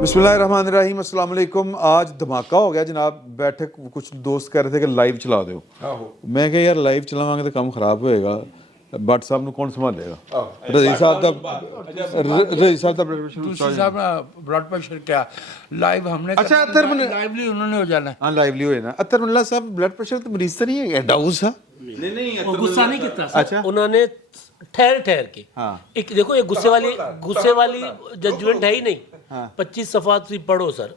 बिस्मिल्लाहिर्रहमानिर्रहीम, अस्सलाम वालेकुम। आज धमाका हो गया जनाब। बैठक कुछ दोस्त कह रहे थे कि लाइव चला दो। मैं कहा यार लाइव चलावांगे तो काम खराब होएगा, भट्ट साहब ਨੂੰ ਕੌਣ ਸੰਭਾਲੇਗਾ? ਰਜ਼ੀ ਸਾਹਿਬ ਦਾ दूसरी साहब ब्लड प्रेशर क्या लाइव हमने अच्छा, अतर लाइवली उन्होंने हो जाना है। हाँ लाइवली होए ना। अतर मुल्ला साहब ब्लड प्रेशर तो मरीज तो नहीं है, डाउस है। ਉਹ ਗੁੱਸਾ ਨਹੀਂ ਕੀਤਾ ਸਰ। अच्छा। ਉਹਨਾਂ ਨੇ ठहर के हाँ। एक देखो ये गुस्से वाली जजमेंट है ही नहीं। 25 सफ़ा ਤੁਸੀਂ पढ़ो सर।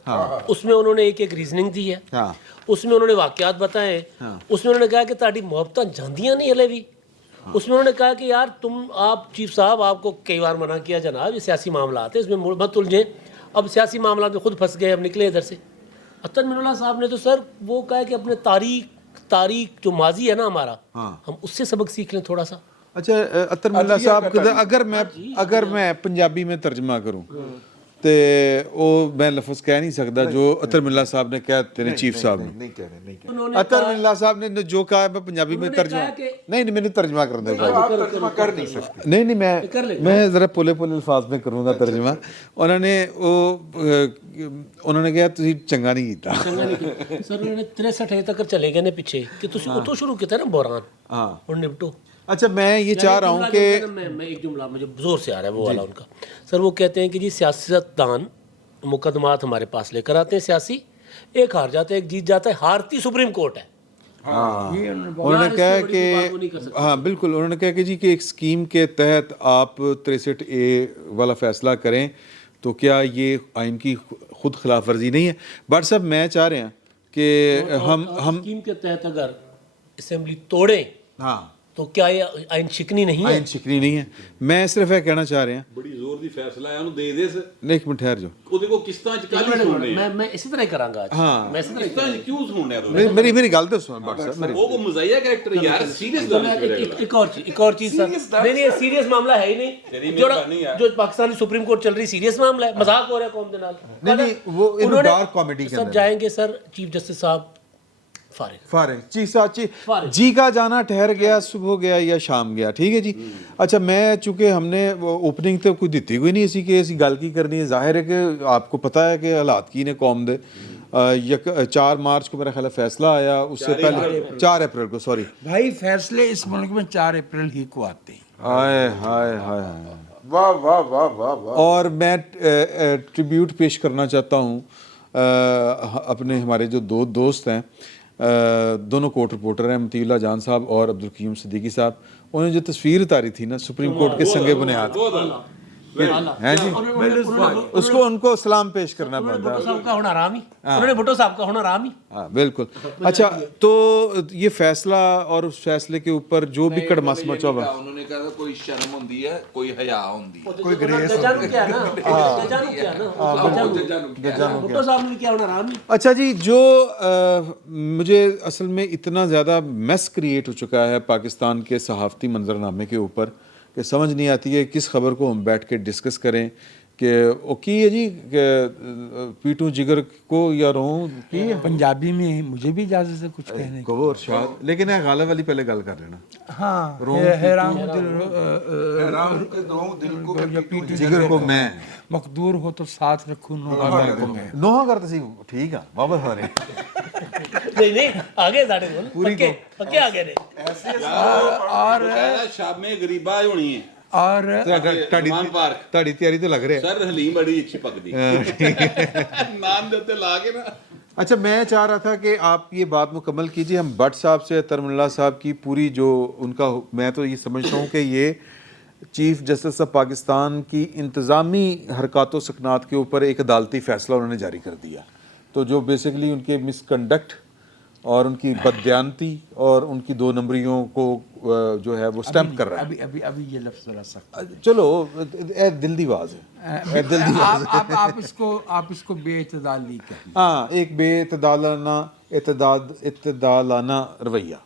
उसमें उन्होंने एक रीजनिंग दी है। हाँ। उसमें उन्होंने वाकयात बताए। उसमें उन्होंने कहा कि ताड़ी मोहब्बत जांदियां नहीं हले भी। उसमें उन्होंने कहा कि यार आप चीफ साहब, आपको कई बार मना किया जनाब, ये सियासी मामला है, इसमें मत उलझें। अब सियासी मामला में खुद फंस गए, अब निकले इधर से। अतर मिनुल्लाह साहब ने तो सर वो कहा कि अपने तारीख जो माजी है ना हमारा, हम उससे सबक सीख लें थोड़ा सा। अच्छा अतर मुल्ला साहब, अगर मैं पंजाबी में तर्जमा करूं तो वो मैं लफ्ज़ कह नहीं सकता जो अतर मुल्ला साहब ने कहा तेरे चीफ साहब ने। अतर मुल्ला साहब ने जो कहा है मैं पंजाबी में तर्जमा नहीं मैंने तर्जमा कर दे। कर नहीं सकते। नहीं मैं ज़रा पोले अल्फाज में करूँगा तर्जमा। उन्होंने कहा तुसी चंगा नहीं कीता। सर उन्होंने 63 तक चले गए ने पीछे कि तुसी उतो शुरू किया ना बहरान। हाँ और निपटो। अच्छा मैं ये चाह रहा हूँ कि मैं एक जुमला मुझे जोर से आ रहा है वो वाला उनका। सर वो कहते हैं कि जी सियासतदान मुकदमात हमारे पास लेकर आते हैं सियासी, एक हार जाता है एक जीत जाता है, हारती सुप्रीम कोर्ट है। उन्होंने कहा कि हाँ बिल्कुल, उन्होंने कहा कि जी कि एक स्कीम के तहत आप 63A वाला फैसला करें तो क्या ये आइन की खुद खिलाफ वर्जी नहीं है? बट साहब मैं चाह रहे हैं कि हम स्कीम के तहत अगर असेंबली तोड़ें हाँ तो क्या ये आइन शिकनी नहीं है? आइन शिकनी नहीं है। मैं सिर्फ ये कहना चाह रहे हैं ਬੜੀ ਜ਼ੋਰ ਦੀ ਫੈਸਲਾ ਹੈ ਉਹਨੂੰ ਦੇ ਦੇ नहीं एक मिनट ठहर जाओ। ਉਹਦੇ ਕੋ ਕਿਸ਼ਤਾਂ ਚ ਕੱਲ ਹੀ ਸੁਣਨੇ ਆ मैं इसी तरह ही करांगा आज। हाँ। मैं इसी तरह ही ਕਿਸ਼ਤਾਂ ਚ ਕਿਉਂ ਸੁਣਨੇ ਆ ਤੁਸੀਂ मेरी गल तो सुनो बट साहब मेरी ਉਹ ਕੋ ਮਜ਼ਾਇਆ कैरेक्टर यार सीरियस तो ਗੱਲ मैं करेगा एक और चीज सर, नहीं सीरियस मामला है ही नहीं। जो पाकिस्तानी सुप्रीम कोर्ट चल रही सीरियस मामला है, मजाक हो रहा है कौम के नाल। नहीं वो उन्होंने डार्क कॉमेडी के सब अंदर जाएंगे सर, चीफ जस्टिस साहब फारिग फारिग जी का जाना ठहर गया, सुबह हो गया या शाम गया, ठीक है जी। अच्छा मैं चूँकि हमने ओपनिंग तो कोई दी कोई नहीं, इसी के इसी गल की करनी है। जाहिर है कि आपको पता है कि हालात की ने कौम दे 4 मार्च को मेरा ख्याल है फैसला आया, उससे पहले 4 अप्रैल को सॉरी भाई फैसले इस मुल्क में 4 अप्रैल ही को आते हैं। हाय हाय हाय वाह वाह वाह वाह वाह। और मैं ट्रिब्यूट पेश करना चाहता हूँ अपने हमारे जो दो दोस्त हैं, दोनों कोर्ट रिपोर्टर हैं, मतीउल्लाह जान साहब और अब्दुल कीम सिद्दीकी साहब। उन्होंने जो तस्वीर उतारी थी ना सुप्रीम कोर्ट के संगे बुनियाद हैं जी, उसको उनको सलाम पेश करना पड़ता है। साहब का होना आराम ही, उन्होंने भुट्टो साहब का होना आराम ही। हाँ बिल्कुल। अच्छा तो ये फैसला और उस फैसले के ऊपर जो भी कड़मस मचा हुआ, उन्होंने कहा कोई शर्म होती है, कोई हया होती है, कोई ग्रेस क्या ना भुट्टो साहब ने क्या होना आराम ही। अच्छा जी जो मुझे असल में इतना ज़्यादा मैस क्रिएट हो चुका है पाकिस्तान के सहाफ़ती मंजरनामे के ऊपर कि समझ नहीं आती है किस खबर को हम बैठ के डिस्कस करें कि वो की है जी पीटू जिगर को या रोऊं की है पंजाबी में मुझे भी इजाजत है कुछ कहने की। कहो इरशाद, लेकिन है गालिब वाली पहले गल कर लेना। हाँ हैरान दिल जिगर को मैं मकदूर हो तो साथ रखूं नोहा करते सी ठीक है वापस आ रहे नहीं आगे साढ़े बोल पक्के आगे ने और शामे गरीबा होनी है और ਤੁਹਾਡੀ ਤਿਆਰੀ तो लग रहा है सर हलीम बड़ी अच्छी पकदी नाम दे उत्ते ला के ना। अच्छा मैं चाह रहा था कि आप ये बात मुकम्मल कीजिए। हम भट्ट साहब से तरमुल्ला साहब की पूरी जो उनका, मैं तो ये समझता हूँ कि ये चीफ जस्टिस ऑफ पाकिस्तान की इंतज़ामी हरकत व सकनात के ऊपर एक अदालती फ़ैसला उन्होंने जारी कर दिया, तो जो बेसिकली उनके मिसकंडक्ट और उनकी बददियानती और उनकी 2 नंबरियों को जो है वो स्टैम्प कर रहा है। अभी ये लफ्ज़ जरा सख्त, चलो दिल दी आवाज़ है आप इसको बेइतदाली कहिए। हाँ एक बेइतदालाना रवैया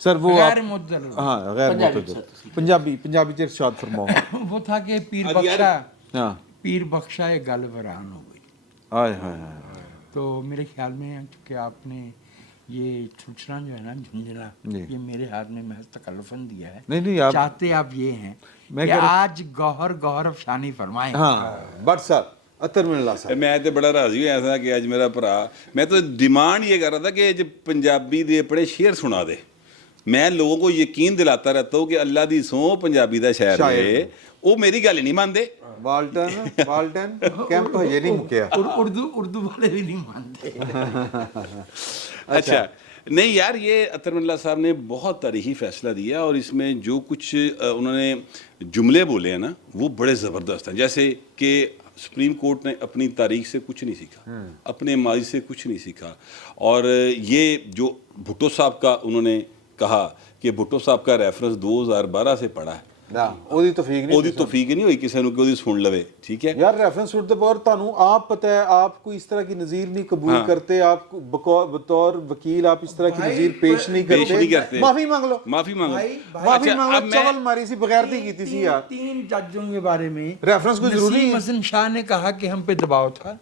सर वो गैर मुअद्दल। हाँ गैर मुअद्दल पंजाबी से इरशाद फरमाओ। वो था कि पीर बख्शा एक गल वरान हो गई। हाय हाय हाय। तो मेरे ख्याल में चूँकि आपने ये छुटना जो है ना झुंझुना, ये मेरे हाथ में महज तकल्लुफ़न दिया है। नहीं आप चाहते आप ये हैं कि आज गौहर अफशानी फरमाएं। हाँ बट साहब ਅਤਰ ਮਿਲਲਾ ਸਾਹਿਬ ਮੈਂ ਤੇ ਬੜਾ ਰਾਜ਼ੀ ਹੋਇਆ ਸੀ ਕਿ ਅੱਜ ਮੇਰਾ ਭਰਾ, ਮੈਂ ਤਾਂ ਡਿਮਾਂਡ ਇਹ ਕਰ रहा था कि ਅੱਜ ਪੰਜਾਬੀ ਦੇ ਆਪਣੇ ਸ਼ੇਰ ਸੁਣਾ ਦੇ। ਮੈਂ ਲੋਗों को यकीन दिलाता रहता हूँ कि अल्लाह दी सौ पंजाबी ਦਾ ਸ਼ਾਇਰ ਹੈ, ਉਹ ਮੇਰੀ ਗੱਲ ਨਹੀਂ ਮੰਨਦੇ। वाल्टन कैंप हजे नहीं मुकिया। उर्दू वाले भी नहीं मानते। अच्छा नहीं यार, ये अतर मिल्ला साहब ने बहुत तारीखी फैसला दिया और इसमें जो कुछ उन्होंने जुमले बोले हैं ना वो बड़े ज़बरदस्त हैं। जैसे कि सुप्रीम कोर्ट ने अपनी तारीख से कुछ नहीं सीखा, अपने माजी से कुछ नहीं सीखा। और ये जो भुट्टो साहब का उन्होंने कहा कि भुट्टो साहब का रेफरेंस 2012 से पढ़ा है, ਉਹਦੀ ਤੌਫੀਕ ਨਹੀਂ ਉਹਦੀ ਤੌਫੀਕ ਨਹੀਂ ਹੋਈ ਕਿਸੇ ਨੂੰ ਕਿ ਉਹਦੀ ਸੁਣ ਲਵੇ। ठीक है यार, रेफरेंस उठते पर ਤੁਹਾਨੂੰ आप पता है आप कोई इस तरह की नज़ीर नहीं कबूल करते, आप बतौर वकील आप इस तरह की नज़ीर पेश नहीं करते। माफी मांग लो, माफी मांगो। माफी मांग लो। चवल मारी सी बगैरती की थी यार। 3 जजों के बारे में रेफरेंस कोई जरूरी नसीम है। हसन शाह ने कहा कि हम पे दबाव था,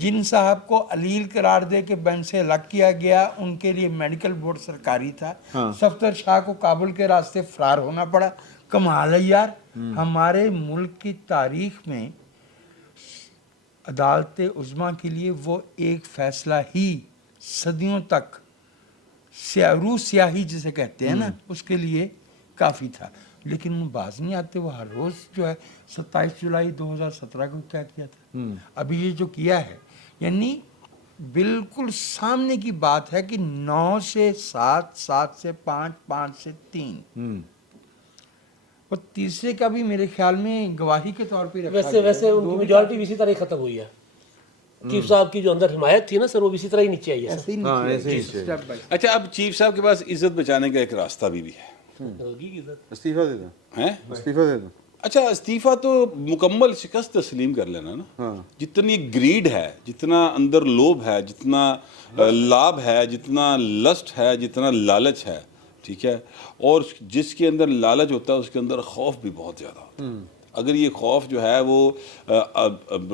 जिन साहब को अलील करार दे के बेंच से अलग किया गया उनके लिए मेडिकल बोर्ड सरकारी था। सफदर शाह को काबुल के रास्ते फरार होना पड़ा। कमाल है यार, हमारे मुल्क की तारीख में अदालत उज़्मा के लिए वो एक फैसला ही सदियों तक रूह स्याही जिसे कहते हैं ना, उसके लिए काफ़ी था। लेकिन वो बाज नहीं आते। वो हर रोज़ जो है 27 जुलाई 2017 को क्या किया था, अभी ये जो किया है, यानी बिल्कुल सामने की बात है कि 9 से 7, 7 से 5, 5 से 3 और तीसरे का भी मेरे ख्याल में गवाही के तौर पे रखा गया। वैसे उनकी मेजॉरिटी इसी तरह ही खत्म हुई है। चीफ साहब की जो अंदर हिमायत थी ना सर, वो इसी तरह ही नीचे आई है। ऐसे ही हाँ, नीचे ऐसे ही step by step। अच्छा, अब चीफ साहब के पास इज्जत बचाने का एक रास्ता भी है, होगी की इज्जत। इस्तीफा दे दो, हैं? इस्तीफा दे दो। अच्छा, इस्तीफा तो मुकम्मल शिकस्त तस्लीम कर लेना ना। जितनी ग्रीड है, जितना अंदर लोभ है, जितना लाभ है, जितना लस्ट है, जितना लालच है, ठीक है, और जिसके अंदर लालच होता है उसके अंदर खौफ भी बहुत ज़्यादा होता है। अगर ये खौफ जो है वो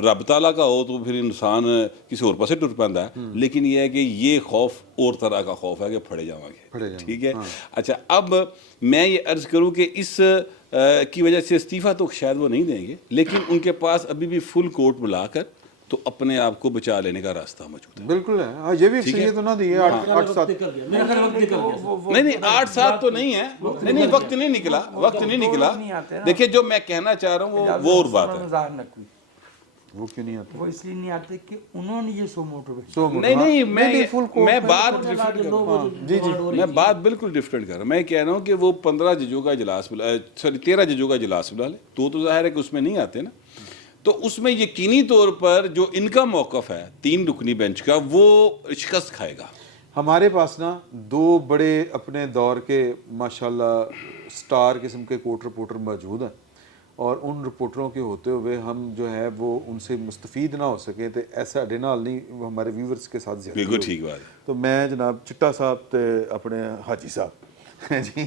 रब ताला का हो तो फिर इंसान किसी और पासे टुर पैंदा है, लेकिन ये है कि ये खौफ और तरह का खौफ है कि फड़े जावांगे। ठीक है। अच्छा, अब मैं ये अर्ज़ करूँ कि इस की वजह से इस्तीफ़ा तो शायद वो नहीं देंगे, लेकिन उनके पास अभी भी फुल कोर्ट बुलाकर तो अपने आप को बचा लेने का रास्ता मौजूद है। बिल्कुल है। हाँ, ये भी सही तो ना दिए 8-7। नहीं 8-7 तो नहीं है। नहीं वक्त नहीं निकला, वक्त नहीं निकला। देखिए, जो मैं कहना चाह रहा हूँ वो और बात है। वो क्यों नहीं आते? वो इसलिए नहीं आते कि उन्होंने ये 100 मोटर नहीं मैं बात बिल्कुल डिफरेंट कर रहा हूँ। मैं कह रहा हूँ कि वो 15 जजों का इजलास बुला, सॉरी 13 जजों का इजलास बुला ले तो ज़ाहिर है कि उसमें नहीं आते ना। तो उसमें यकीनी तौर पर जो इनका मौक़िफ़ है 3 रुकनी बेंच का, वो शिकस्त खाएगा। हमारे पास ना 2 बड़े अपने दौर के माशाल्लाह स्टार किस्म के कोर्ट रिपोर्टर मौजूद हैं, और उन रिपोर्टरों के होते हुए हम जो है वो उनसे मुस्तफ़ीद ना हो सके तो ऐसा डे नाल नहीं हमारे व्यूवर्स के साथ ज़्यादा। बिल्कुल ठीक बात है। तो मैं जनाब चिट्टा साहब ते अपने हाजी साहब जी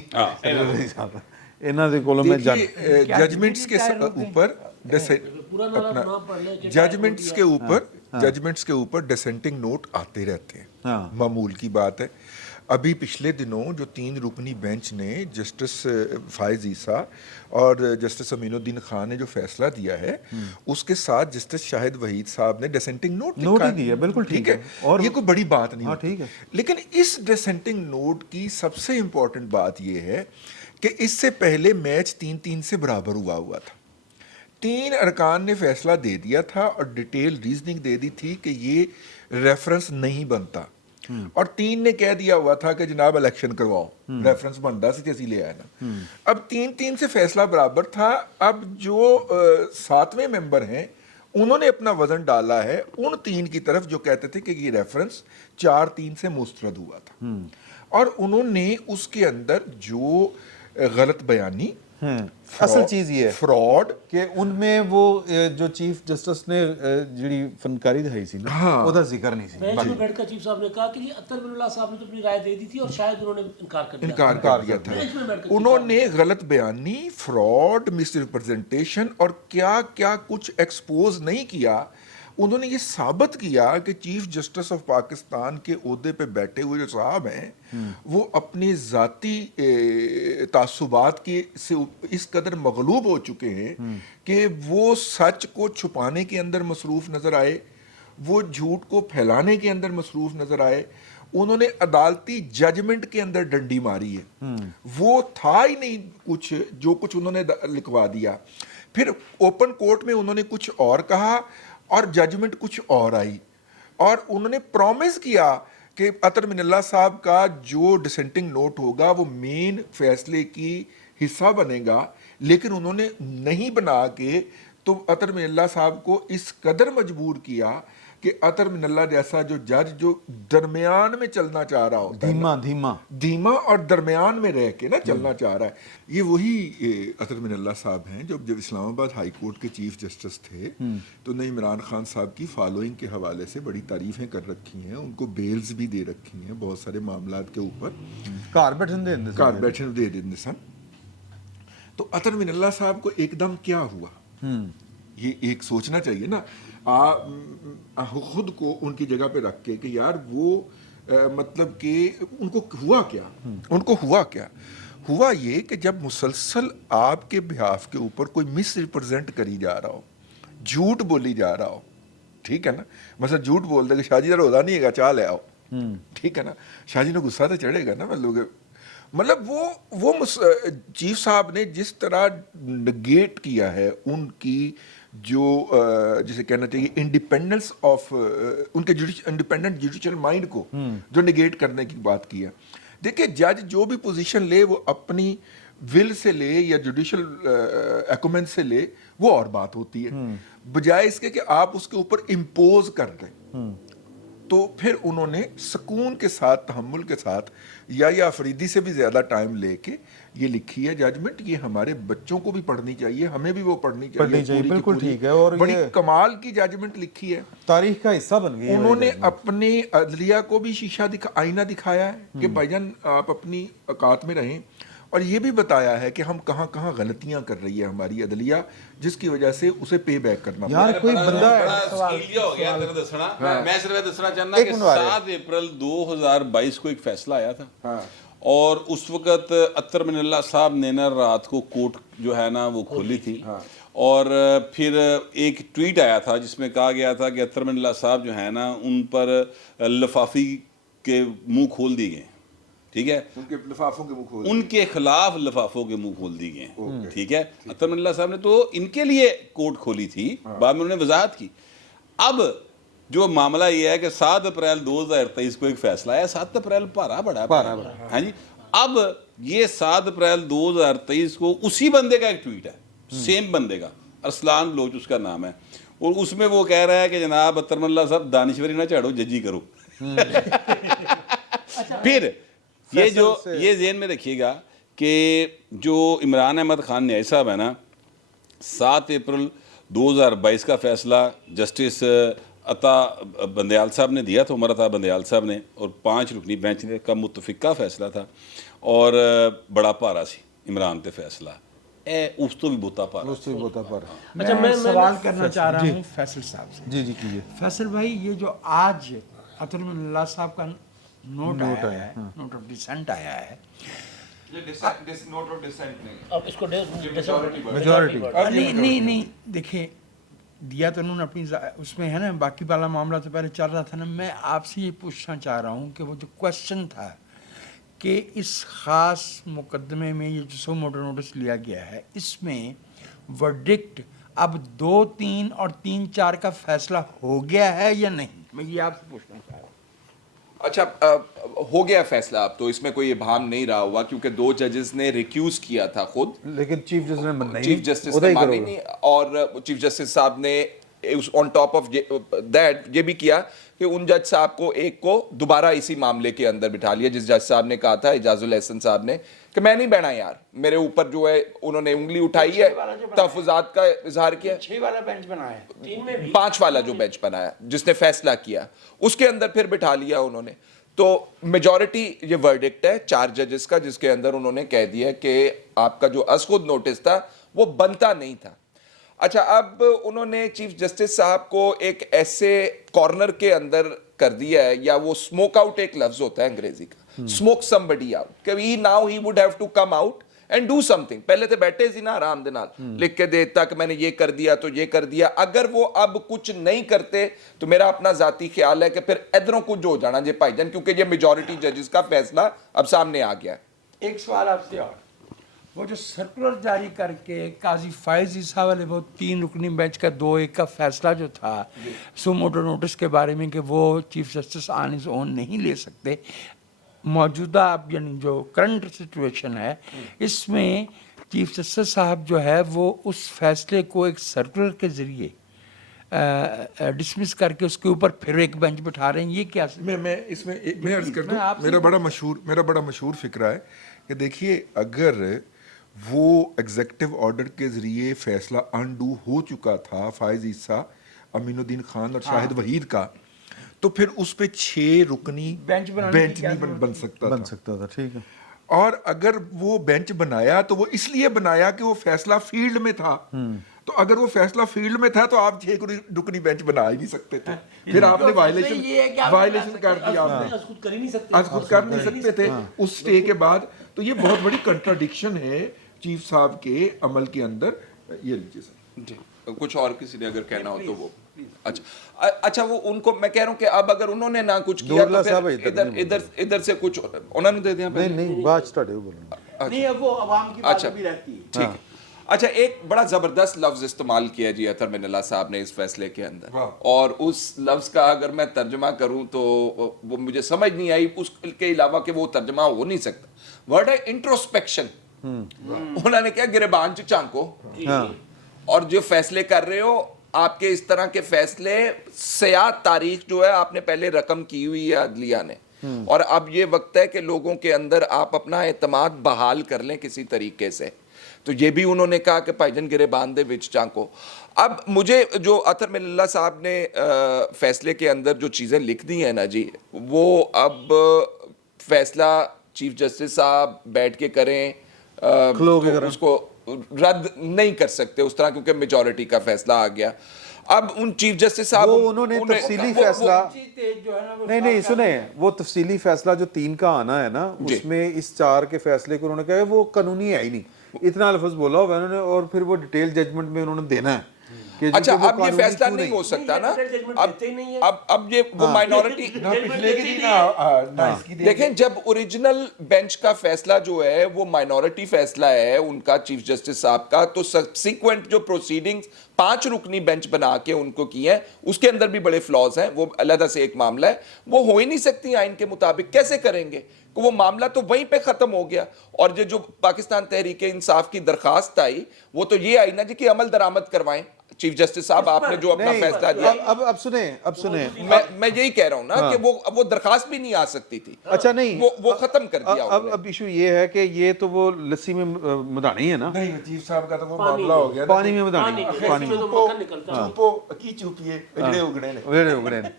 साहब इन्हां दे कोलों मैं जजमेंट्स के ऊपर जजमेंट्स के ऊपर डिसेंटिंग नोट आते रहते हैं, मामूल की बात है। अभी पिछले दिनों जो 3 रुकनी बेंच ने जस्टिस फायज ईसा और जस्टिस अमीनुद्दीन खान ने जो फैसला दिया है, उसके साथ जस्टिस शाहिद वहीद साहब ने डिसेंटिंग नोट ही दिया। बिल्कुल ठीक है, और ये कोई बड़ी बात नहीं ठीक है। लेकिन इस डिसेंटिंग नोट की सबसे इम्पोर्टेंट बात ये है कि इससे पहले मैच 3-3 से बराबर हुआ था। 3 अरकान ने फैसला दे दिया था और डिटेल रीजनिंग दे दी थी कि ये रेफरेंस नहीं बनता, और 3 ने कह दिया हुआ था कि जनाब इलेक्शन करवाओ, रेफरेंस बनता सी जैसी ले आया ना। अब 3-3 से फैसला बराबर था। अब जो 7वें मेंबर हैं उन्होंने अपना वजन डाला है उन 3 की तरफ जो कहते थे कि ये रेफरेंस 4-3 से मुस्तरद हुआ था, और उन्होंने उसके अंदर जो गलत बयानी, असल चीज़ ये है फ्रॉड कि उनमें वो जो चीफ जस्टिस ने जी फनकारी दिखाई सी ना, ਉਹਦਾ ਜ਼ਿਕਰ नहीं सी। बेंच में बैठकर चीफ साहब ने कहा कि अतर मिल्ला साहब ने तो अपनी राय दे दी थी और शायद उन्होंने इनकार कर दिया था। उन्होंने गलत बयानी, फ्रॉड, मिस रिप्रेजेंटेशन और क्या क्या कुछ एक्सपोज नहीं किया, انہوں نے یہ ثابت کیا کہ چیف جسٹس آف پاکستان کے عہدے پہ بیٹھے ہوئے جو صاحب ہیں وہ اپنے ذاتی تعصبات کے سے اس قدر مغلوب ہو چکے ہیں کہ وہ سچ کو چھپانے کے اندر مصروف نظر آئے، وہ جھوٹ کو پھیلانے کے اندر مصروف نظر آئے، انہوں نے عدالتی ججمنٹ کے اندر ڈنڈی ماری ہے، وہ تھا ہی نہیں کچھ جو کچھ انہوں نے لکھوا دیا، پھر اوپن کورٹ میں انہوں نے کچھ اور کہا اور ججمنٹ کچھ اور آئی، اور انہوں نے پرومس کیا کہ اطہر من اللہ صاحب کا جو ڈسینٹنگ نوٹ ہوگا وہ مین فیصلے کی حصہ بنے گا، لیکن انہوں نے نہیں بنا کے تو اطہر من اللہ صاحب کو اس قدر مجبور کیا کہ اطہر من اللہ جیسا جو جج جو درمیان میں چلنا چاہ رہا ہوتا ہے، دھیما اور درمیان میں رہ کے نا چلنا چاہ رہا ہے، یہ وہی اطہر من اللہ صاحب ہیں جب اسلام آباد ہائی کورٹ کے چیف جسٹس تھے تو نے عمران خان صاحب کی فالوئنگ کے حوالے سے بڑی تعریفیں کر رکھی ہیں، ان کو بیلز بھی دے رکھی ہیں بہت سارے معاملات کے اوپر، کار بیٹھن دے دیں سن۔ تو اطہر من اللہ صاحب کو ایک دم کیا ہوا، یہ ایک سوچنا چاہیے نا خود کو ان کی جگہ پہ رکھ کے کہ یار وہ مطلب کہ ان کو ہوا کیا، ان کو ہوا یہ کہ جب مسلسل آپ کے بہاف کے اوپر کوئی مس ریپرزینٹ کری جا رہا ہو، جھوٹ بولی جا رہا ہو، ٹھیک ہے نا، مثلا جھوٹ بول دے کہ شاہ جی ذرا روزہ نہیں ہے گا چاہ لے آؤ، ٹھیک ہے نا، شاہ جی نے غصہ تو چڑھے گا نا، مطلب وہ چیف صاحب نے جس طرح نگیٹ کیا ہے ان کی جو جسے کہنا چاہیے انڈیپینڈنس آف ان کے انڈیپینڈنٹ جوڈیشل مائنڈ کو جو نگیٹ کرنے کی بات کی ہے۔ دیکھیں جج جو بھی پوزیشن لے وہ اپنی ول سے لے یا جوڈیشل ایکومن سے لے وہ اور بات ہوتی ہے، بجائے اس کے کہ آپ اس کے اوپر امپوز کر دیں۔ تو پھر انہوں نے سکون کے ساتھ تحمل کے ساتھ یا آفریدی سے بھی زیادہ ٹائم لے کے یہ لکھی ہے ججمنٹ، یہ ہمارے بچوں کو بھی پڑھنی چاہیے، ہمیں بھی وہ پڑھنی چاہیے، بالکل ٹھیک ہے، اور بڑی کمال کی ججمنٹ لکھی ہے، تاریخ کا حصہ بن گئی ہے۔ انہوں نے اپنے عدلیہ کو بھی آئینہ دکھایا ہے کہ بھائی جان آپ اپنی اوقات میں رہیں، اور یہ بھی بتایا ہے کہ ہم کہاں کہاں غلطیاں کر رہی ہے ہماری عدلیہ جس کی وجہ سے اسے پے بیک کرنا یار کوئی بندہ ہو گیا تیرے دسنا، میں صرف دسنا چاہنا کہ 7 اپریل 2022 کو ایک فیصلہ آیا تھا، اور اس وقت اطہر من اللہ صاحب نے نا رات کو کورٹ جو ہے نا وہ کھولی تھی، اور پھر ایک ٹویٹ آیا تھا جس میں کہا گیا تھا کہ اطہر من اللہ صاحب جو ہے نا ان پر لفافی کے منہ کھول دی گئے، ٹھیک ہے، ان کے خلاف لفافوں کے منہ کھول دی گئے، ٹھیک ہے، اطہر من اللہ صاحب نے تو ان کے لیے کورٹ کھولی تھی، بعد میں انہوں نے وضاحت کی۔ اب جو معاملہ یہ ہے کہ 7 اپریل 2023 کو ایک فیصلہ آیا، 7 اپریل پارا بڑا ہاں جی، اب یہ 7 اپریل 2023 کو اسی بندے کا ایک ٹویٹ ہے، سیم بندے کا، ارسلان بلوچ اس کا نام ہے، اور اس میں وہ کہہ رہا ہے کہ جناب اطہر من اللہ صاحب دانشوری نہ چاڑو، ججی کرو۔ پھر یہ ذہن میں رکھیے گا کہ جو عمران احمد خان نیازی صاحب ہے نا، 7 اپریل 2022 کا فیصلہ جسٹس عطا بندیال صاحب نے دیا تھا، عمر عطا بندیال صاحب نے، اور 5 رکنی بینچ کا متفقہ فیصلہ تھا، اور بڑا پارا سی عمران تے فیصلہ اس تو بھی بہتا پارا۔ اچھا میں سوال کرنا چاہ رہا ہوں فیصل صاحب سے۔ جی کیجیے۔ فیصل بھائی، یہ جو آج اطہر من اللہ صاحب کا نوٹ آیا ہے، نوٹ آف ڈسینٹ آیا ہے، نوٹ آف ڈسینٹ نہیں، اب اس کو میجورٹی نہیں دیکھیں دیا تو انہوں نے اپنی اس میں ہے نا، باقی والا معاملہ تو پہلے چل رہا تھا نا، میں آپ سے یہ پوچھنا چاہ رہا ہوں کہ وہ جو کوشچن تھا کہ اس خاص مقدمے میں یہ جو سو موٹر نوٹس لیا گیا ہے، اس میں ورڈکٹ اب 2, 3 اور 3, 4 کا فیصلہ ہو گیا ہے یا نہیں، میں یہ آپ سے پوچھنا چاہ رہا ہوں۔ اچھا ہو گیا فیصلہ، اب تو اس میں کوئی ابہام نہیں رہا ہوا کیونکہ 2 ججز نے ریکیوز کیا تھا خود، لیکن چیف جسٹس نے چیف جسٹس نے مانی نہیں، اور چیف جسٹس صاحب نے آن ٹاپ آف دیٹ یہ بھی کیا کہ ان جج صاحب کو ایک کو دوبارہ اسی معاملے کے اندر بٹھا لیا، جس جج صاحب نے کہا تھا اعجاز الاحسن صاحب نے کہ میں نہیں بہنا یار، میرے اوپر جو ہے انہوں نے انگلی اٹھائی ہے، تحفظات کا اظہار کیا، 6 والا بینچ بنایا، 5 والا جو بینچ بنایا جس نے فیصلہ کیا اس کے اندر پھر بٹھا لیا انہوں نے۔ تو میجورٹی یہ ورڈکٹ ہے 4 ججز کا، جس کے اندر انہوں نے کہہ دیا کہ آپ کا جو از خود نوٹس تھا وہ بنتا نہیں تھا۔ अच्छा, अब उन्होंने चीफ जस्टिस साहब को एक ऐसे कॉर्नर के अंदर कर दिया है, या वो स्मोक आउट एक लफ्ज होता है अंग्रेजी का, स्मोक समबडी आउट, कि now he would have to come out and do something. पहले तो बैठे सी ना आराम दे नाल लिख के दे तक मैंने ये कर दिया तो ये कर दिया। अगर वो अब कुछ नहीं करते तो मेरा अपना जाती ख्याल है कि फिर इधरों कुछ हो जाना जे भाईजान, क्योंकि ये मेजॉरिटी जजेस का फैसला अब सामने आ गया है। एक सवाल आपसे और, वो जो सर्कुलर जारी करके काजी फायज ईसा वाले वो 3 रुकनी बेंच का 2-1 का फैसला जो था सुमोटो नोटिस के बारे में कि वो chief justice on his own नहीं ले सकते, मौजूदा अब यानी जो करंट सिचुएशन है इसमें चीफ जस्टिस साहब जो है वो उस फैसले को एक सर्कुलर के ज़रिए डिसमिस करके उसके ऊपर फिर एक बेंच बिठा रहे हैं, ये क्या? मैं इसमें मैं अर्ज कर दूं, आपसे मेरा बड़ा मशहूर फिक्रा है कि देखिए, अगर वो एग्जेक्टिव ऑर्डर के जरिए फैसला अनडू हो चुका था फायज ईसा, अमीनुद्दीन खान और शाहिद वहीद का, तो फिर उस पे 6 रुकनी बेंच बनाने की क्या नहीं बन सकता बन था। सकता था, ठीक है। और अगर वो बेंच बनाया तो वो इसलिए बनाया कि वो फैसला फील्ड में था। तो अगर वो फैसला फील्ड में था तो आप 6 रुकनी बेंच बना ही नहीं सकते थे। फिर आपने वायलेशन कर दिया, आपने खुद कर ही नहीं सकते। आज खुद कर नहीं सकते थे उस स्टे के बाद। तो ये बहुत बड़ी कंट्राडिक्शन है चीफ साहब के अमल के अंदर। ये लीजिए सर जी, कुछ और किसी ने अगर कहना हो तो वो। अच्छा, वो उनको मैं कह रहा हूँ कि अब अगर उन्होंने ना कुछ किया तो फिर इधर से कुछ उन्होंने दे दिया। नहीं बात स्टार्ट है, बोलो। नहीं, अब वो अवाम की बात अच्छा, भी रहती है। ठीक है। अच्छा, एक बड़ा जबरदस्त लफ्ज इस्तेमाल किया जी अतर मिनल्ला साहब ने इस फैसले के अंदर, और उस लफ्ज का अगर मैं तर्जमा करूं तो वो मुझे समझ नहीं आई, उसके अलावा कि वो तर्जमा हो नहीं सकता। वर्ड है इंट्रोस्पेक्शन। उन्होंने क्या, गिरबान च झांको, और जो फैसले कर रहे हो आपके इस तरह के फैसले सयाद तारीख जो है आपने पहले रकम की हुई है अदलिया ने, और अब ये वक्त है कि लोगों के अंदर आप अपना एतमाद बहाल कर लें किसी तरीके से। तो ये भी उन्होंने कहा कि भाईजान गिरेबान दे विच झांको। अब मुझे जो अतर मिनल्ला साहब ने फैसले के अंदर जो चीज़ें लिख दी हैं ना जी, वो अब फैसला चीफ जस्टिस साहब बैठ के करें खलो के तो करें। उसको रद्द नहीं कर सकते उस तरह, क्योंकि मेजॉरिटी का फैसला आ गया। अब उन चीफ जस्टिस साहब वो उन्होंने तफसीली फैसला नहीं सुने, वो तफसीली फैसला जो 3 का आना है ना, उसमें इस 4 के फैसले को उन्होंने कहा वो कानूनी है ही नहीं, इतना लफ्ज बोला हुआ उन्होंने, और फिर वो डिटेल जजमेंट में उन्होंने देना है कि अच्छा, वो अब ये कानूनी फैसला क्यों नहीं हो सकता ना। नहीं अब ये वो माइनॉरिटी पिछले के दिन ना इसकी देखें, जब ओरिजिनल बेंच का फैसला जो है वो माइनॉरिटी फैसला है उनका चीफ जस्टिस साहब का, तो सब्सिक्वेंट जो प्रोसीडिंग्स 5 रुकनी बेंच बना के उनको की है उसके अंदर भी बड़े फ्लॉज हैं, वो अलग से एक मामला है, वो हो ही नहीं सकती आइन के मुताबिक। कैसे करेंगे कि वो मामला तो वहीं पे खत्म हो गया। और ये जो पाकिस्तान तहरीक इंसाफ की दरखास्त आई वो तो ये आई ना जी कि अमल दरामद करवाएं। चीफ जस्टिस साहब आपने जो अपना फैसला दिया, अब सुने मैं यही कह रहा हूं ना कि वो दरखास्त भी नहीं आ सकती थी। अच्छा, नहीं वो खत्म कर दिया अब इशू ये है कि ये तो वो लस्सी में मदानी है ना, नहीं, चीफ साहब का तो वो मामला हो गया पानी में मदानी, पानी में चुपिए इगड़े उगड़े ने। उगड़े उगड़े ने।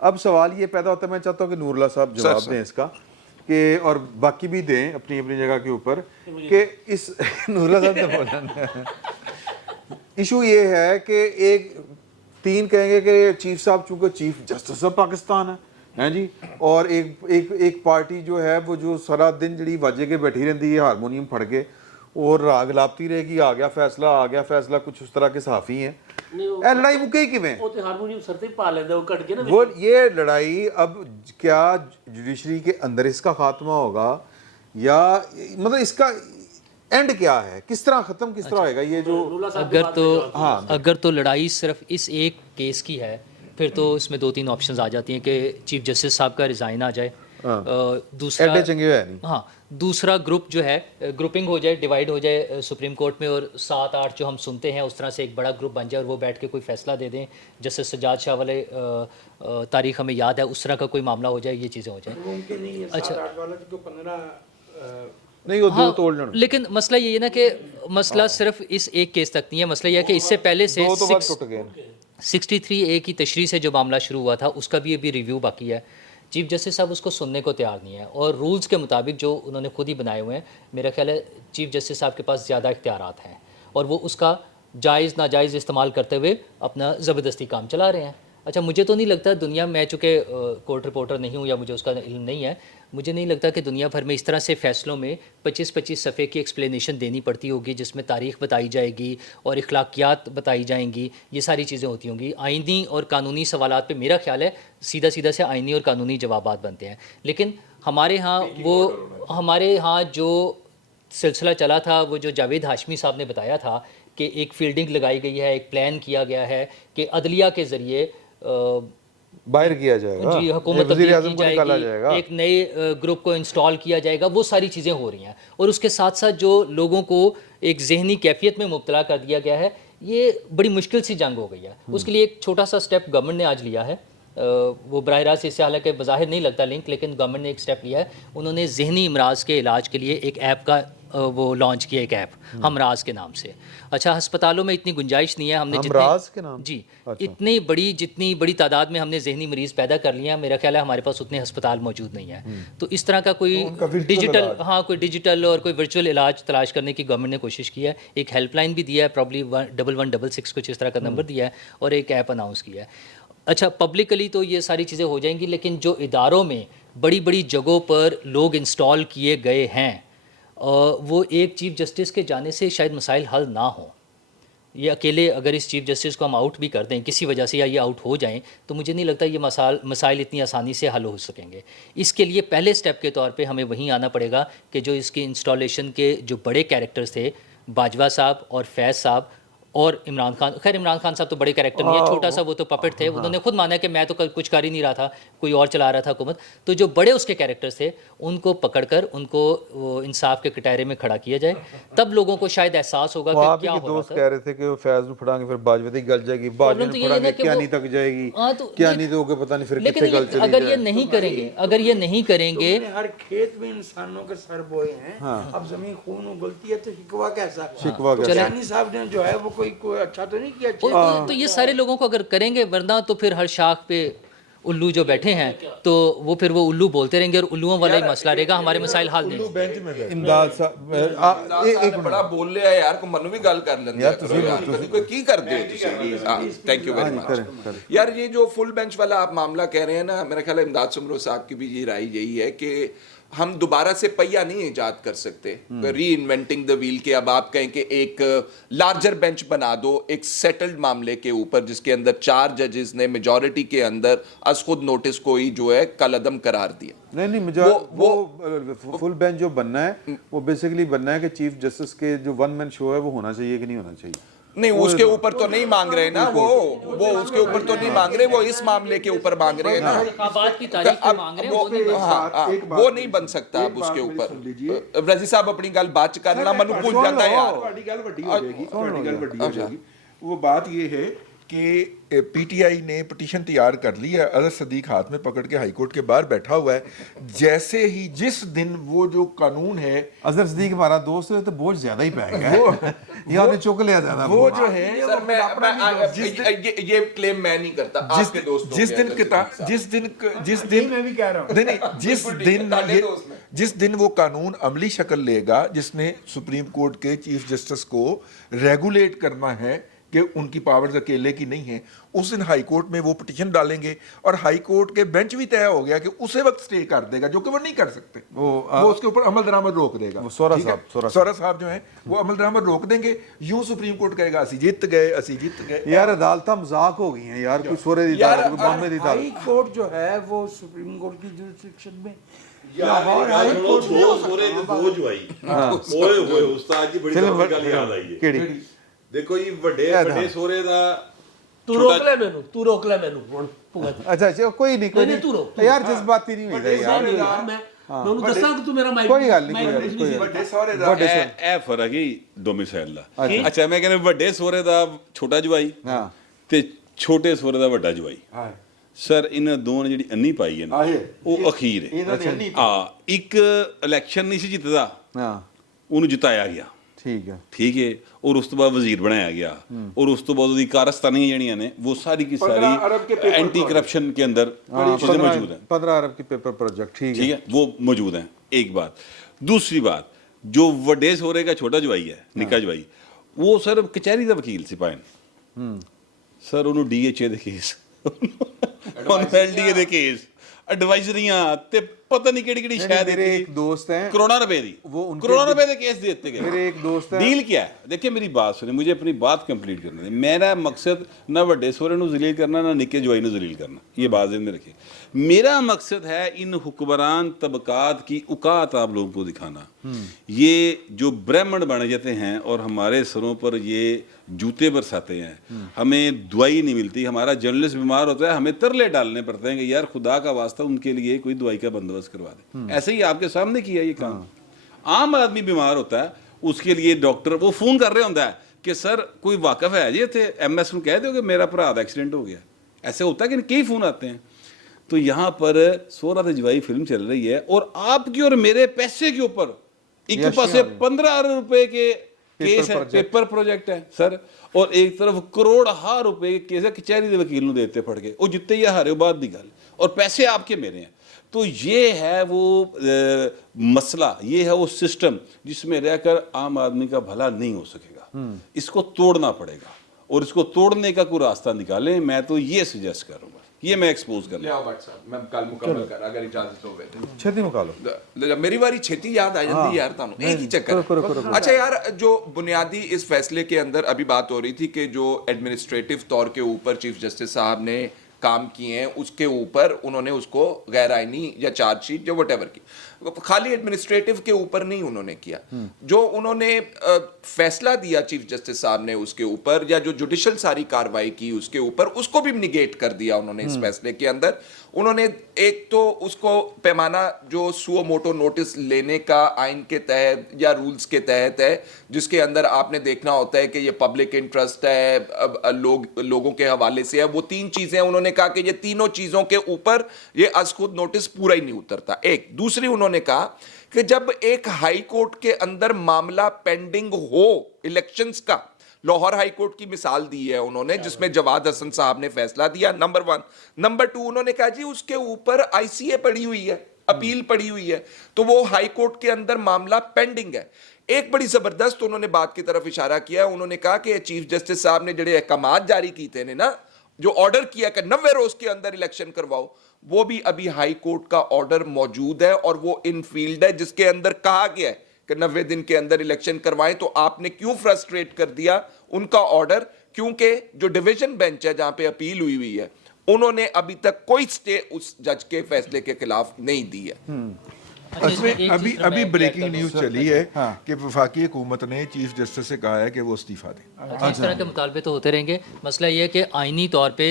अब सवाल ये पैदा होता है, मैं चाहता हूँ कि नूरुल्लाह साहब जवाब दें इसका, कि और बाकी भी दें अपनी अपनी जगह के ऊपर, कि इस नूरुल्लाह साहब ने बोला इशू ये है कि 3 कहेंगे कि चीफ साहब चूंकि चीफ जस्टिस ऑफ पाकिस्तान है जी, और एक पार्टी जो है वो जो सारा दिन जड़ी वाजे के बैठी रहती है हारमोनियम फड़ के और राग लापती रहेगी, आ गया फैसला, कुछ उस तरह के सहाफ़ी हैं। लड़ाई मुके किवें वो तो हारमोनियम सर ते पा लेंदा, वो कट के ना वो ये लड़ाई अब क्या जुडिशरी के अंदर इसका खात्मा होगा, या मतलब इसका एंड क्या है, किस तरह खत्म किस तरह होएगा ये जो अगर तो लड़ाई सिर्फ इस एक केस की है, फिर तो इसमें 2-3 ऑप्शंस आ जाती हैं कि चीफ जस्टिस साहब का रिज़ाइन आ जाए, दूसरा चंगे है नहीं, हाँ दूसरा ग्रुप जो है ग्रुपिंग हो जाए, डिवाइड हो जाए सुप्रीम कोर्ट में, और 7-8 जो हम सुनते हैं उस तरह से एक बड़ा ग्रुप बन जाए और वो बैठ के कोई फैसला दे दें, जैसे सज्जाद शाह वाले तारीख हमें याद है, उस तरह का कोई मामला हो जाए, ये चीज़ें हो जाए। अच्छा नहीं वो 2 हाँ, तोड़ लेना। लेकिन मसला ये है ना कि मसला सिर्फ इस एक केस तक नहीं है, मसला ये है कि इससे पहले से 63A की तशरीह से जो मामला शुरू हुआ था उसका भी अभी रिव्यू बाकी है। चीफ जस्टिस साहब उसको सुनने को तैयार नहीं है, और रूल्स के मुताबिक जो उन्होंने खुद ही बनाए हुए हैं, मेरा ख्याल है चीफ जस्टिस साहब के पास ज़्यादा इख्तियारात हैं और वो उसका जायज़ नाजायज़ इस्तेमाल करते हुए अपना ज़बरदस्ती काम चला रहे हैं। अच्छा, मुझे तो नहीं लगता दुनिया, मैं चूँकि कोर्ट रिपोर्टर नहीं हूँ या मुझे उसका इल्म नहीं है, मुझे नहीं लगता कि दुनिया भर में इस तरह से फ़ैसलों में 25-25 सफ़े की एक्सप्लेनेशन देनी पड़ती होगी, जिसमें तारीख़ बताई जाएगी और इखलाकियात बताई जाएंगी, ये सारी चीज़ें होती होंगी। आइनी और कानूनी सवालात पे मेरा ख्याल है सीधा सीधा से आइनी और कानूनी जवाबात बनते हैं। लेकिन हमारे यहाँ जो सिलसिला चला था, वो जो जावेद हाशमी साहब ने बताया था कि एक फील्डिंग लगाई गई है, एक प्लान किया गया है कि अदलिया के ज़रिए बाहर किया जाएगा, जी हुकूमत वज़ीर तब्दील आज़म की को निकाला जाएगी, जाएगा। एक नए ग्रुप को इंस्टॉल किया जाएगा, वो सारी चीज़ें हो रही हैं। और उसके साथ साथ जो लोगों को एक जहनी कैफियत में मुब्तला कर दिया गया है, ये बड़ी मुश्किल सी जंग हो गई है। उसके लिए एक छोटा सा स्टेप गवर्नमेंट ने आज लिया है, वो बराह रास्त इससे हालांकि बज़ाहिर नहीं लगता लिंक, लेकिन गवर्नमेंट ने एक स्टेप लिया है। उन्होंने जहनी इमराज के इलाज के लिए एक ऐप का वो लॉन्च किया, एक ऐप हमराज के नाम से। अच्छा, हस्पतालों में इतनी गुंजाइश नहीं है, हमने हमराज के नाम? जी अच्छा। जितनी बड़ी तादाद में हमने जहनी मरीज़ पैदा कर लिया, मेरा ख्याल है हमारे पास उतने अस्पताल मौजूद नहीं है। तो इस तरह का कोई कोई डिजिटल और कोई वर्चुअल इलाज तलाश करने की गवर्नमेंट ने कोशिश की है। एक हेल्पलाइन भी दिया है, प्रॉब्ली 1166 कुछ इस तरह का नंबर दिया है, और एक ऐप अनाउंस किया है। अच्छा, पब्लिकली तो ये सारी चीज़ें हो जाएंगी, लेकिन जो इदारों में बड़ी बड़ी जगहों पर लोग इंस्टॉल किए गए हैं, वो एक चीफ़ जस्टिस के जाने से शायद मसाइल हल ना हों। ये अकेले अगर इस चीफ़ जस्टिस को हम आउट भी कर दें किसी वजह से, या ये आउट हो जाएं, तो मुझे नहीं लगता ये मसाइल इतनी आसानी से हल हो सकेंगे। इसके लिए पहले स्टेप के तौर पे हमें वहीं आना पड़ेगा कि जो इसकी इंस्टॉलेशन के जो बड़े कैरेक्टर्स थे, बाजवा साहब और फैज़ साहब और इमरान खान, खैर इमरान खान साहब तो बड़े कैरेक्टर नहीं है, छोटा सा वो तो पपेट थे, उन्होंने खुद माना कि मैं तो कुछ कर ही नहीं रहा था, कोई और चला रहा था हुकूमत। तो जो बड़े उसके कैरेक्टर्स थे, उनको पकड़कर उनको वो इंसाफ के कटहरे में खड़ा किया जाए, तब लोगों को शायद एहसास होगा कि क्या हो रहा दोस्त था। कह रहे थे कि वो फैज में फड़ांगे, फिर बाजवती गल जाएगी, बाजवे तो में ये है ना फड़ांगे कि क्या वो- नहीं तक जाएगी, हाँ, तो क्या ये- नहीं तो पता नहीं फिर लेकिन कितने गल चली अगर ये जाए। नहीं करेंगे, अगर ये नहीं करेंगे, तुमने हर खेत में इंसानों के सर बोए हैं। अब जमीन खून उगलती है तो शिकवा कैसा? शिकवा कैसा? चलानी साहब ने जो है वो कोई अच्छा तो नहीं किया। तो ये सारे लोगों को अगर करेंगे, वरना तो फिर हर शाख पे उल्लू जो बैठे हैं, तो वो फिर वो उल्लू बोलते रहेंगे और उल्लुओं वाला ही मसला रहेगा, हमारे मसाइल हल नहीं होंगे। इमदाद साहब एक बड़ा बोल रहा है यार, को मनु भी गल कर लेंगे यार, कभी कोई की कर दे। थैंक यू वेरी मच यार। ये जो फुल बेंच वाला आप मामला कह रहे हैं ना, मेरा ख्याल है इमदाद सुमरो साहब की भी ये राय यही है कि हम दोबारा से पहिया नहीं इजाद कर सकते, री इन्वेंटिंग द व्हील, के अब आप कहें कि एक लार्जर बेंच बना दो एक सेटल्ड मामले के ऊपर, जिसके अंदर 4 जजेस ने मेजॉरिटी के अंदर अस खुद नोटिस को ही जो है कलअदम करार दिया। नहीं मुझे वो फुल बेंच जो बनना है, वो बेसिकली बनना है कि चीफ जस्टिस के जो वन मैन शो है वो होना चाहिए कि नहीं होना चाहिए। नहीं, उसके ऊपर तो नहीं मांग रहे ना, वो उसके ऊपर तो नहीं मांग रहे, वो इस मामले के ऊपर मांग रहे हैं ना। इंतखाबात की तारीख पे मांग रहे हैं, वो नहीं बन सकता। वो नहीं बन सकता अब उसके ऊपर। रजी साहब अपनी गल बात च करना, मनु भूल जाता है यार। ਤੁਹਾਡੀ ਗੱਲ ਵੱਡੀ ਹੋ ਜਾਏਗੀ, ਤੁਹਾਡੀ ਗੱਲ ਵੱਡੀ हो जाएगी। वो बात ये है कि पीटीआई ने पिटीशन तैयार कर ली है, अजहर सदीक हाथ में पकड़ के हाई कोर्ट के बाहर बैठा हुआ है। जैसे ही जिस दिन वो जो कानून है, अजहर सदीक हमारा दोस्त है तो बोझ ज्यादा ही पै गया, ये आपने चुक लिया ज्यादा। वो जो है सर मैं ये क्लेम मैं नहीं करता, आपके दोस्तों जिस दिन मैं भी कह रहा हूँ। नहीं, जिस दिन वो कानून अमली शक्ल लेगा, जिसने सुप्रीम कोर्ट के चीफ जस्टिस को रेगुलेट करना है कि उनकी पावर्स अकेले की नहीं है, उस दिन हाई कोर्ट में वो पिटीशन डालेंगे और हाई कोर्ट के बेंच भी तय हो गया कि उसे वक्त स्टे कर देगा, जो कि वो नहीं कर सकते। वो उसके ऊपर अमल दरामद रोक देगा। सोरा साहब जो है वो अमल दरामद रोक देंगे। यूं सुप्रीम कोर्ट कहेगा असी जीत गए। यार अदालत मजाक हो गई हैं यार, कोई सोरे दी अदालत, कोई बॉम्बे दी हाई अदालत। कोर्ट जो है वो सुप्रीम कोर्ट की जुरिस्डिक्शन में लाहौर हाई कोर्ट दो जुआई ओए होए उस्ताद जी, बड़ी गल याद आई है। ਕਿਹੜੀ देखो जी, ਵੱਡੇ ਸੋਰੇ ਦਾ तू रोक ले मैनू हुण भुगत। अच्छा कोई नहीं नहीं, तू रोक। यार जज्बाती नहीं होइदा यार। मैं ਉਹਨੂੰ ਦੱਸਾਂ ਕਿ ਤੂੰ ਮੇਰਾ ਮਾਈਕ कोई गल नहीं, ਵੱਡੇ ਸਹੁਰੇ ਦਾ ਇਹ ਫਰਕ ਹੀ ਡੋਮਿਸਾਈਲ ਦਾ। ਅੱਛਾ, ਮੈਂ ਕਹਿੰਦਾ ਵੱਡੇ ਸਹੁਰੇ ਦਾ ਛੋਟਾ ਜਵਾਈ ਹਾਂ ਤੇ ਛੋਟੇ ਸਹੁਰੇ ਦਾ ਵੱਡਾ ਜਵਾਈ। ਹਾਂ ਸਰ ਇਹਨਾਂ ਦੋਵਾਂ ਨੇ ਜਿਹੜੀ ਅੰਨੀ ਪਾਈ ਹੈ ਨਾ, ਉਹ ਅਖੀਰ ਹੈ। ਇਹਨਾਂ ਨੇ ਨਹੀਂ ਇੱਕ ਇਲੈਕਸ਼ਨ ਨਹੀਂ ਸੀ ਜਿੱਤਦਾ, ਹਾਂ ਉਹਨੂੰ ਜਿਤਾਇਆ ਗਿਆ, ठीक है। ਠੀਕ ਹੈ, ਔਰ ਉਸ ਤੋਂ ਬਾਅਦ ਵਜ਼ੀਰ ਬਣਾਇਆ ਗਿਆ, ਔਰ ਉਸ ਤੋਂ ਬਾਅਦ ਉਹਦੀ ਕਾਰਸਤਾਨੀਆਂ ਜਿਹੜੀਆਂ ਨੇ वो सारी की सारी एंटी करप्शन के अंदर चीजें मौजूद हैं। 15 अरब की पेपर प्रोजेक्ट, ठीक ठीक है, वो मौजूद हैं। एक बात। दूसरी बात, जो वड्डे सोरे का छोटा जवाई है, निका जवाई, ਉਹ ਸਰ ਕਚਹਿਰੀ ਦਾ ਵਕੀਲ ਸੀ ਪਾਇਨ ਸਰ ਉਹਨੂੰ DHA ਦੇ ਕੇਸ ਉਹਨੂੰ LDA ਦੇ ਕੇਸ ਐਡਵਾਈਜ਼ਰੀਆਂ ਤੇ ਪਤਾ ਨਹੀਂ ਕਿਹੜੀ ਕਿਹੜੀ ਸ਼ਾਇਦ मेरे एक दोस्त हैं करोड़ों रुपए दी वो उनके करोड़ों रुपए के केस देते गए मेरे एक दोस्त हैं डील क्या है देखिए मेरी बात सुनिए मुझे अपनी बात कंप्लीट करनी है मेरा मकसद ना ਵੱਡੇ ਸਹੁਰੇ ਨੂੰ ਜ਼ਲੀਲ ਕਰਨਾ ना ਨਿੱਕੇ ਜਵਾਈ ਨੂੰ ਜ਼ਲੀल करना ये बात ध्यान में रखिए मेरा मकसद है इन हुक्मरान तबकात की औकात आप लोगों को दिखाना ये जो ब्राह्मण बन जाते हैं और हमारे सरों पर ये जूते बरसाते हैं हमें दवाई नहीं मिलती हमारा जर्नलिस्ट बीमार होता है हमें तरले डालने पड़ते हैं कि यार खुदा का वास्ता उनके लिए कोई दवाई का बंदोबस्त करवा दे ऐसे ही आपके सामने किया ये काम आम आदमी बीमार होता है उसके लिए डॉक्टर वो फोन कर रहे होता है कि सर कोई वाकफ है जी थे MS ਨੂੰ कह दो कि मेरा भरा का एक्सीडेंट हो गया ऐसे होता है कि कई फोन आते हैं तो यहाँ पर सोहरा ते जवाई फिल्म चल रही है और आपकी और मेरे पैसे के ऊपर एक पासे 15 अरब रुपए के केस है पेपर प्रोजेक्ट है सर और एक तरफ करोड़ हार रुपए के केस है कचहरी के वकील देते फड़ के वो जितने ही हारे बाद की गल और पैसे आपके मेरे हैं तो ये है वो मसला ये है वो सिस्टम जिसमें रहकर आम आदमी का भला नहीं हो सकेगा इसको तोड़ना पड़ेगा और इसको तोड़ने का कोई रास्ता निकालें मैं तो ये सजेस्ट करूंगा ये मैं एक्सपोज कर ले आओ भट्ट साहब मैं गल मुकम्मल कर अगर इजाजत होवे ते छेती मुका लो मेरी बारी छेती याद आ जाती यार तानू एक ही चक्कर अच्छा यार जो बुनियादी इस फैसले के अंदर अभी बात हो रही थी कि जो एडमिनिस्ट्रेटिव तौर के ऊपर चीफ जस्टिस साहब ने काम किए हैं उसके ऊपर उन्होंने उसको गैर आईनी या चार्जशीट या वटेवर की खाली एडमिनिस्ट्रेटिव के ऊपर नहीं उन्होंने किया जो उन्होंने फैसला दिया चीफ जस्टिस साहब ने उसके ऊपर या जो जुडिशल सारी कार्रवाई की उसके ऊपर उसको भी निगेट कर दिया उन्होंने इस फैसले के अंदर उन्होंने एक तो उसको पैमाना जो सुओ मोटो नोटिस लेने का आइन के तहत या रूल्स के तहत है जिसके अंदर आपने देखना होता है कि ये पब्लिक इंटरेस्ट है लोगों के हवाले से है वो 3 चीजें उन्होंने कहा कि ये तीनों चीजों के ऊपर ये अज खुद नोटिस पूरा ही नहीं उतरता एक दूसरी उन्होंने कहा कि जब एक हाई कोर्ट के अंदर मामला पेंडिंग हो इलेक्शंस का लाहौर हाई कोर्ट की मिसाल दी है उन्होंने जिसमें जवाद हसन साहब ने फैसला दिया नंबर 1 नंबर 2 उन्होंने कहा जी उसके ऊपर ICA पड़ी हुई है अपील पड़ी हुई है तो वो हाई कोर्ट के अंदर मामला पेंडिंग है एक बड़ी जबरदस्त उन्होंने बात की तरफ इशारा किया उन्होंने कहा कि चीफ जस्टिस साहब ने जड़े अहकाम जारी किए थे ना जो ऑर्डर किया कि 90 रोज के अंदर इलेक्शन करवाओ वो भी अभी हाई कोर्ट का ऑर्डर मौजूद है और वो इन फील्ड है जिसके अंदर कहा गया है कि 90 दिन के अंदर इलेक्शन करवाएं तो आपने क्यों फ्रस्ट्रेट कर दिया उनका ऑर्डर क्योंकि जो डिवीजन बेंच है जहां पे अपील हुई है उन्होंने अभी तक कोई स्टे उस जज के फैसले के खिलाफ नहीं दी है इसमें अभी ब्रेकिंग न्यूज चली है कि वफाकी हुकूमत ने चीफ जस्टिस से कहा है कि वो इस्तीफा दें इस तरह के मुतालबे तो होते रहेंगे मसला ये है कि आइनी तौर पे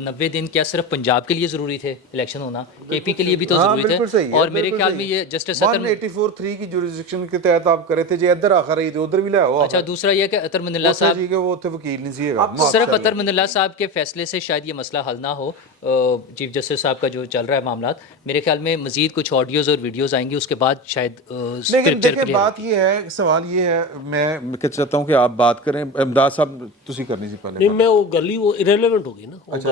90 दिन क्या सिर्फ पंजाब के लिए ज़रूरी थे इलेक्शन होना KP के लिए भी तो ज़रूरी थे और मेरे ख्याल में ये जस्टिस 184(3) की जुरिसडिक्शन के तहत आप करे थे जे इधर आखर रही थे उधर भी ले आओ अच्छा दूसरा ये कि अतर मनिल्ला साहब जी के वो थे वकील नहीं सी सिर्फ अतर मनिल्ला साहब के फैसले से शायद ये मसला हल ना हो चीफ जस्टिस साहब का जो चल रहा है मामला मेरे ख्याल में मजीद कुछ ऑडियोज और वीडियोज आएंगी उसके बाद शायद लेकिन देखिए बात ये है सवाल ये है मैं चाहता हूँ कि आप बात करें इमदाद साहब तुसी करनी सी पहले नहीं मैं वो गली वो इरेलेवेंट हो गई ना अच्छा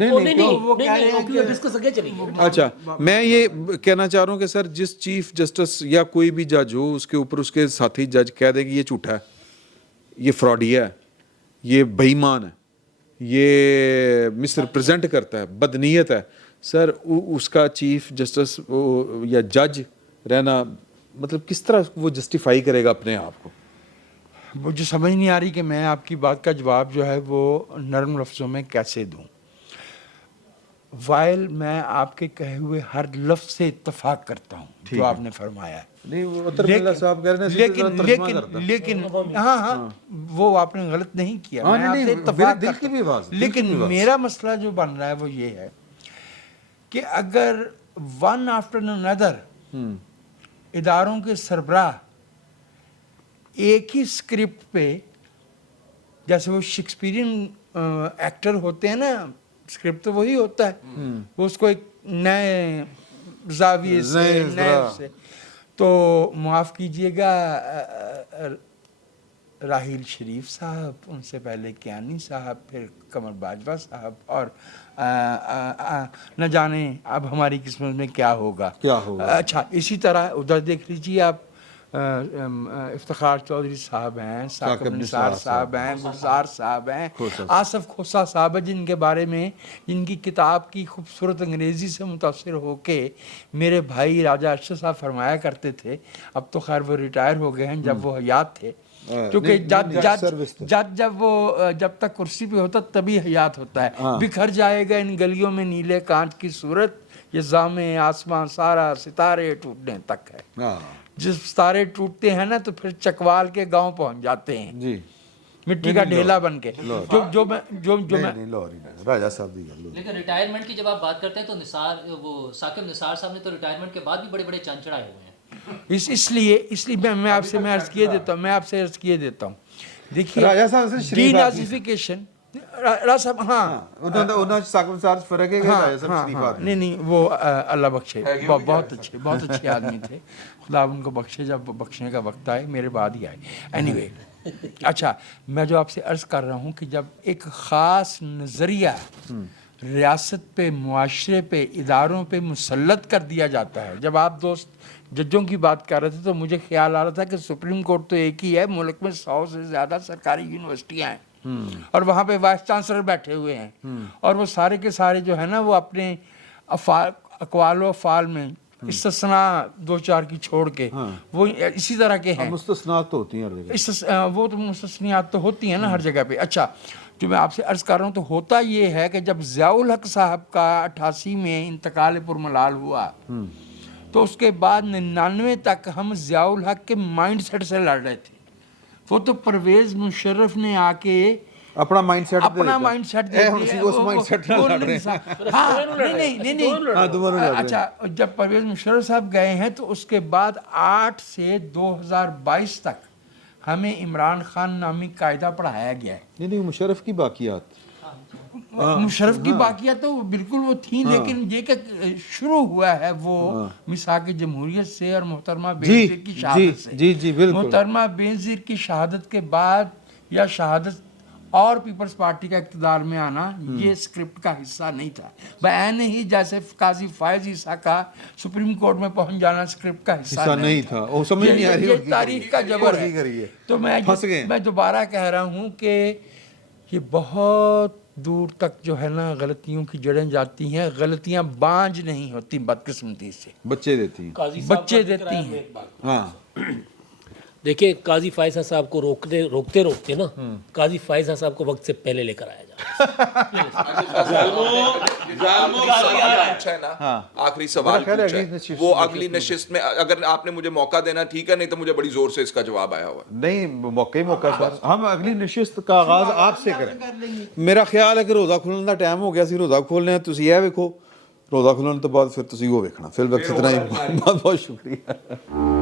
नहीं डिस्कस आगे चली गई अच्छा मैं ये कहना चाह रहा हूँ कि सर जिस चीफ जस्टिस या कोई भी जज हो उसके ऊपर उसके साथी जज कह दे कि ये झूठा है ये फ्रॉडिया है ये बेईमान है ये मिसरिप्रेजेंट करता है बदनीयत है सर उसका चीफ जस्टिस या जज रहना मतलब किस तरह वो जस्टिफाई करेगा अपने आप को मुझे समझ नहीं आ रही कि मैं आपकी बात का जवाब जो है वो नरम लफ्ज़ों में कैसे दूं वाइल मैं आपके कहे हुए हर लफ्ज़ से इत्तेफाक करता हूं जो आपने फरमाया है नहीं वो अतर साहब कह रहे हैं लेकिन हाँ वो आपने गलत नहीं किया मैं आपसे इत्तेफाक दिल की भी आवाज़ लेकिन मेरा मसला जो बन रहा है वो ये है कि अगर वन आफ्टर अनदर इदारों के सरबराह एक ही स्क्रिप्ट पे जैसे वो शेक्सपियरियन एक्टर होते हैं ना स्क्रिप्ट तो वही होता है वो उसको एक नए जाविये से नए से तो माफ़ कीजिएगा राहिल शरीफ साहब उनसे पहले कियानी साहब फिर कमर बाजवा साहब और न जाने अब हमारी किस्मत में क्या होगा अच्छा इसी तरह उधर देख लीजिए आप افتخار چودھری صاحب ہیں, ثاقب نثار صاحب ہیں, گلزار صاحب ہیں, آصف کھوسا صاحب ہیں, جن کے بارے میں جن کی کتاب کی خوبصورت انگریزی سے متاثر ہو کے میرے بھائی راجہ ارشد صاحب فرمایا کرتے تھے. اب تو خیر وہ ریٹائر ہو گئے ہیں, جب وہ حیات تھے, کیونکہ جب تک کرسی پہ ہوتا تبھی حیات ہوتا ہے. بکھر جائے گا ان گلیوں میں نیلے کانچ کی صورت, یہ زام آسمان سارا ستارے ٹوٹنے تک ہے. جب ستارے ٹوٹتے ہیں نا تو پھر چکوال کے گاؤں پہنچ جاتے ہیں مٹی کا ڈھیلا بن کے. جو میں راجہ صاحب دی لیکن ریٹائرمنٹ کی جب آپ بات کرتے ہیں تو ثاقب نثار صاحب نے تو ریٹائرمنٹ کے بعد بھی بڑے بڑے چاند چڑھائے ہوئے ہیں. اس لیے میں آپ سے عرض کیے دیتا ہوں دیکھیے راجہ صاحب سے شریف ڈینازیفیکیشن راجہ صاحب انہوں ثاقب نثار فرق ہے کہ راجہ صاحب شریف آدمی؟ نہیں وہ اللہ بخشے بہت اچھے آدمی تھے, خدا ان کو بخشے, جب بخشنے کا وقت آئے میرے بعد ہی آئے. اینی وے اچھا, میں جو آپ سے عرض کر رہا ہوں کہ جب ایک خاص نظریہ ریاست پہ, معاشرے پہ, اداروں پہ مسلط کر دیا جاتا ہے. جب آپ دوست ججوں کی بات کر رہے تھے تو مجھے خیال آ رہا تھا کہ سپریم کورٹ تو ایک ہی ہے, ملک میں 100 سے زیادہ سرکاری یونیورسٹیاں ہیں اور وہاں پہ وائس چانسلر بیٹھے ہوئے ہیں, اور وہ سارے کے سارے جو ہے نا وہ اپنے اقوال و افعال میں استثناء 2-4 کی چھوڑ کے وہ اسی طرح کے ہیں. مستثنیات تو ہوتی ہیں ہر جگہ, وہ تو مستثنیات تو ہوتی ہیں نا ہر جگہ پہ. اچھا, جو میں آپ سے عرض کر رہا ہوں تو ہوتا یہ ہے کہ جب ضیاء الحق صاحب کا 88 میں انتقال پرملال ہوا تو اس کے بعد 99 تک ہم ضیاء الحق کے مائنڈ سیٹ سے لڑ رہے تھے. وہ تو پرویز مشرف نے آ کے اپنا مائنڈ سیٹ اچھا, جب پرویز مشرف صاحب گئے ہیں تو اس کے بعد 8 سے 2022 تک ہمیں عمران خان نامی قاعدہ پڑھایا گیا ہے. نہیں مشرف کی باقیات, مشرف کی باقیات تو بالکل وہ تھیں, لیکن یہ کہ شروع ہوا ہے وہ میثاق جمہوریت سے اور محترمہ بینظیر کی شہادت سے. جی بالکل. محترمہ بینظیر کی شہادت کے بعد یا شہادت اور پیپلز پارٹی کا اقتدار میں آنا یہ اسکرپٹ کا حصہ نہیں تھا. بعین ہی جیسے قاضی فائز عیسیٰ کا سپریم کورٹ میں پہنچ جانا اسکرپٹ کا حصہ نہیں تھا. وہ سمجھ نہیں آ رہی, یہ تاریخ کا جبر ہے. تو میں دوبارہ کہہ رہا ہوں کہ یہ بہت دور تک جو ہے نا غلطیوں کی جڑیں جاتی ہیں. غلطیاں بانج نہیں ہوتی بدقسمتی سے, بچے دیتی ہیں, بچے دیتی ہیں. ہاں دیکھیں قاضی فائزہ صاحب کو روکتے نا قاضی فائزہ صاحب کو وقت سے پہلے لے کر آیا جائے. آخری سوال پوچھا ہے, وہ اگلی نشست میں اگر آپ نے مجھے موقع دینا ٹھیک ہے, نہیں تو مجھے بڑی زور سے اس کا جواب آیا ہوا. نہیں موقع سر, ہم اگلی نشست کا آغاز آپ سے کریں. میرا خیال ہے کہ روزہ کھلنے کا ٹائم ہو گیا سی, روزہ کھولنے تسی یہ ویکھو, روزہ کھلنے تو بعد پھر تسی وہ ویکھنا. فی الوقت اتنا ہی, بہت بہت شکریہ.